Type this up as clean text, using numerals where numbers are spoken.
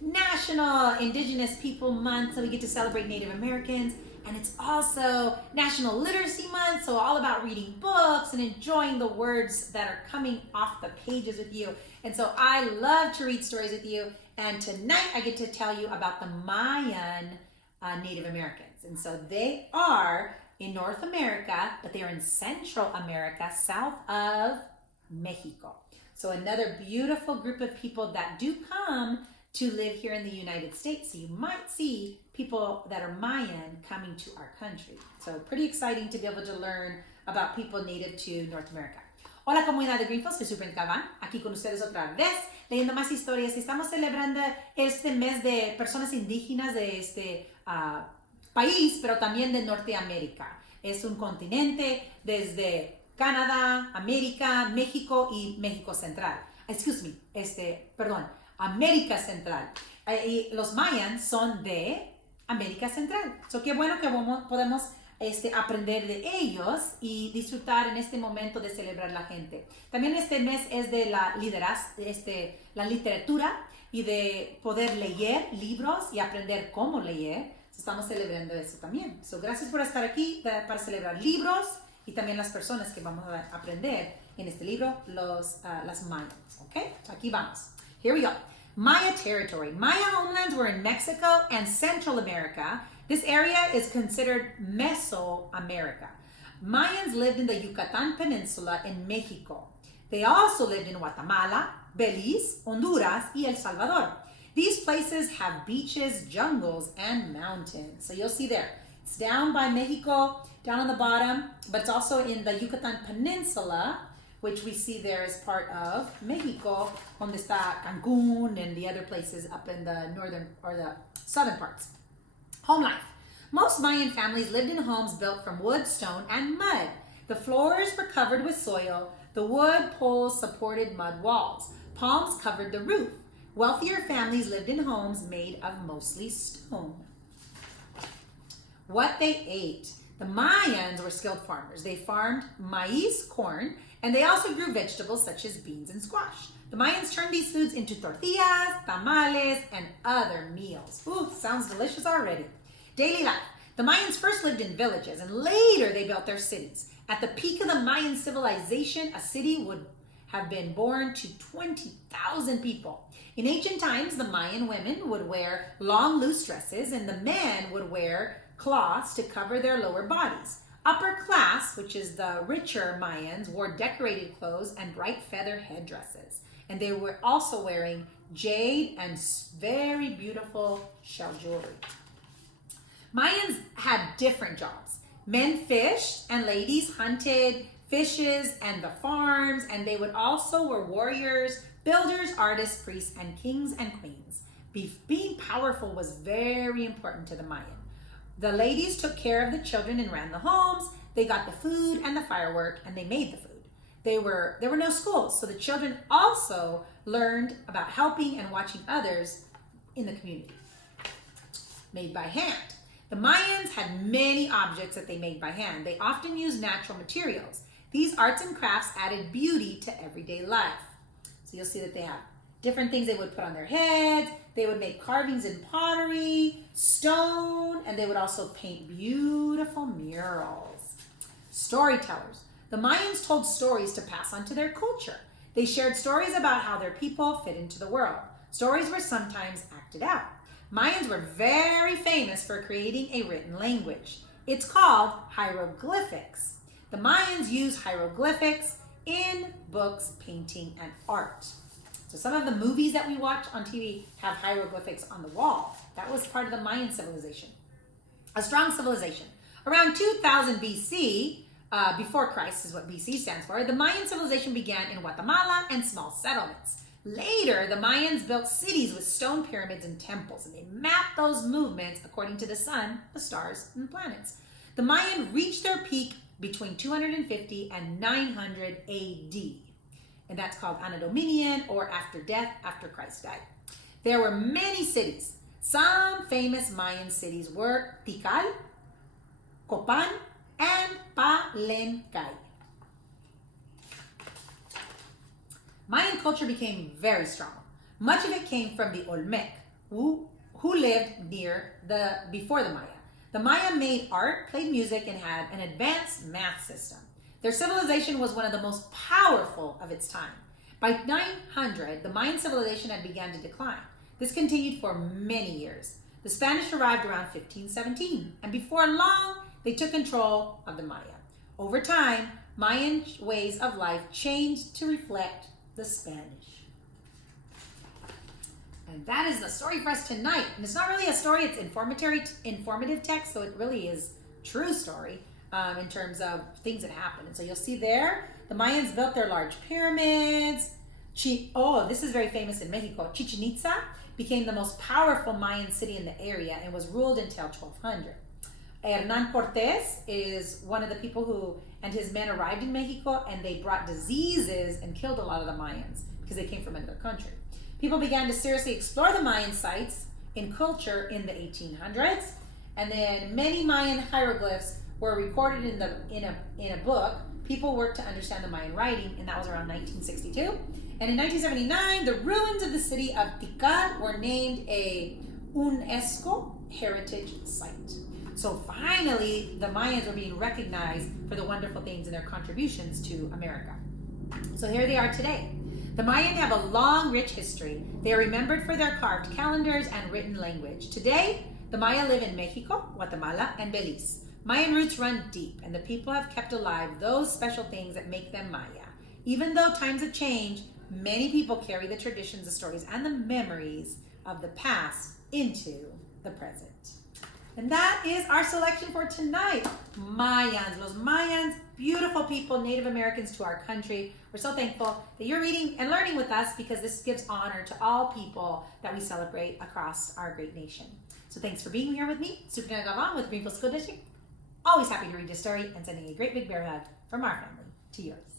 National Indigenous People Month, so we get to celebrate Native Americans. And it's also National Literacy Month, so all about reading books and enjoying the words that are coming off the pages with you. And so I love to read stories with you. And tonight I get to tell you about the Mayan Native Americans. And so they are in North America, but they are in Central America, south of Mexico. So another beautiful group of people that do come to live here in the United States. So you might see people that are Mayan coming to our country. So pretty exciting to be able to learn about people native to North America. Hola comunidad de Greenfield, soy Superintendent Galvan, aquí con ustedes otra vez, leyendo más historias. Estamos celebrando este mes de personas indígenas de este país, pero también de Norteamérica. Es un continente desde Canadá, América, México y México Central. América Central. Y los mayas son de América Central. So, qué bueno que podemos aprender de ellos y disfrutar en este momento de celebrar la gente. También este mes es de la literatura y de poder leer libros y aprender cómo leer. So, estamos celebrando eso también. So, gracias por estar aquí para celebrar libros y también las personas que vamos a aprender en este libro, las mayas. Okay? So, aquí vamos. Here we go. Maya territory. Maya homelands were in Mexico and Central America. This area is considered Mesoamerica. Mayans lived in the Yucatan Peninsula in Mexico. They also lived in Guatemala, Belize, Honduras, y El Salvador. These places have beaches, jungles, and mountains. So you'll see there. It's down by Mexico, down on the bottom, but it's also in the Yucatan Peninsula, which we see there as part of Mexico, donde está Cancún and the other places up in the northern or the southern parts. Home life. Most Mayan families lived in homes built from wood, stone, and mud. The floors were covered with soil. The wood poles supported mud walls. Palms covered the roof. Wealthier families lived in homes made of mostly stone. What they ate. The Mayans were skilled farmers. They farmed maize, corn, and they also grew vegetables such as beans and squash. The Mayans turned these foods into tortillas, tamales, and other meals. Ooh, sounds delicious already. Daily life. The Mayans first lived in villages, and later they built their cities. At the peak of the Mayan civilization, a city would have been born to 20,000 people. In ancient times, the Mayan women would wear long, loose dresses, and the men would wear cloths to cover their lower bodies. Upper class, which is the richer Mayans, wore decorated clothes and bright feather headdresses. And they were also wearing jade and very beautiful shell jewelry. Mayans had different jobs. Men fished and ladies hunted fishes and the farms, and they would also were warriors, builders, artists, priests, and kings and queens. Being powerful was very important to the Mayan. The ladies took care of the children and ran the homes. They got the food and the firework, and they made the food. There were no schools, so the children also learned about helping and watching others in the community. Made by hand. The Mayans had many objects that they made by hand. They often used natural materials. These arts and crafts added beauty to everyday life. So you'll see that they have different things they would put on their heads. They would make carvings in pottery, stone, and they would also paint beautiful murals. Storytellers. The Mayans told stories to pass on to their culture. They shared stories about how their people fit into the world. Stories were sometimes acted out. Mayans were very famous for creating a written language. It's called hieroglyphics. The Mayans used hieroglyphics in books, painting, and art. So some of the movies that we watch on TV have hieroglyphics on the wall. That was part of the Mayan civilization. A strong civilization. Around 2000 BC, before Christ is what BC stands for, the Mayan civilization began in Guatemala and small settlements. Later, the Mayans built cities with stone pyramids and temples, and they mapped those movements according to the sun, the stars, and the planets. The Mayan reached their peak between 250 and 900 AD, and that's called Anno Domini, or after death, after Christ died. There were many cities. Some famous Mayan cities were Tikal, Copan, and Palenque. Mayan culture became very strong. Much of it came from the Olmec, who lived before the Maya. The Maya made art, played music, and had an advanced math system. Their civilization was one of the most powerful of its time. By 900, the Mayan civilization had begun to decline. This continued for many years. The Spanish arrived around 1517, and before long, they took control of the Maya. Over time, Mayan ways of life changed to reflect the Spanish. And that is the story for us tonight. And it's not really a story, it's informative text, so it really is true story in terms of things that happened. And so you'll see there, the Mayans built their large pyramids. This is very famous in Mexico. Chichen Itza became the most powerful Mayan city in the area and was ruled until 1200. Hernan Cortes is one of the people who and his men arrived in Mexico, and they brought diseases and killed a lot of the Mayans because they came from another country. People began to seriously explore the Mayan sites in culture in the 1800s, and then many Mayan hieroglyphs were recorded in a book. People worked to understand the Mayan writing, and that was around 1962. And in 1979, the ruins of the city of Tikal were named a UNESCO heritage site. So finally, the Mayans were being recognized for the wonderful things and their contributions to America. So here they are today. The Mayan have a long, rich history. They are remembered for their carved calendars and written language. Today, the Maya live in Mexico, Guatemala, and Belize. Mayan roots run deep, and the people have kept alive those special things that make them Maya. Even though times have changed, many people carry the traditions, the stories, and the memories of the past into the present. And that is our selection for tonight. Mayans, los Mayans, beautiful people, Native Americans to our country. We're so thankful that you're reading and learning with us, because this gives honor to all people that we celebrate across our great nation. So thanks for being here with me, Superintendent Galvan with Greenfield School District. Always happy to read your story and sending a great big bear hug from our family to yours.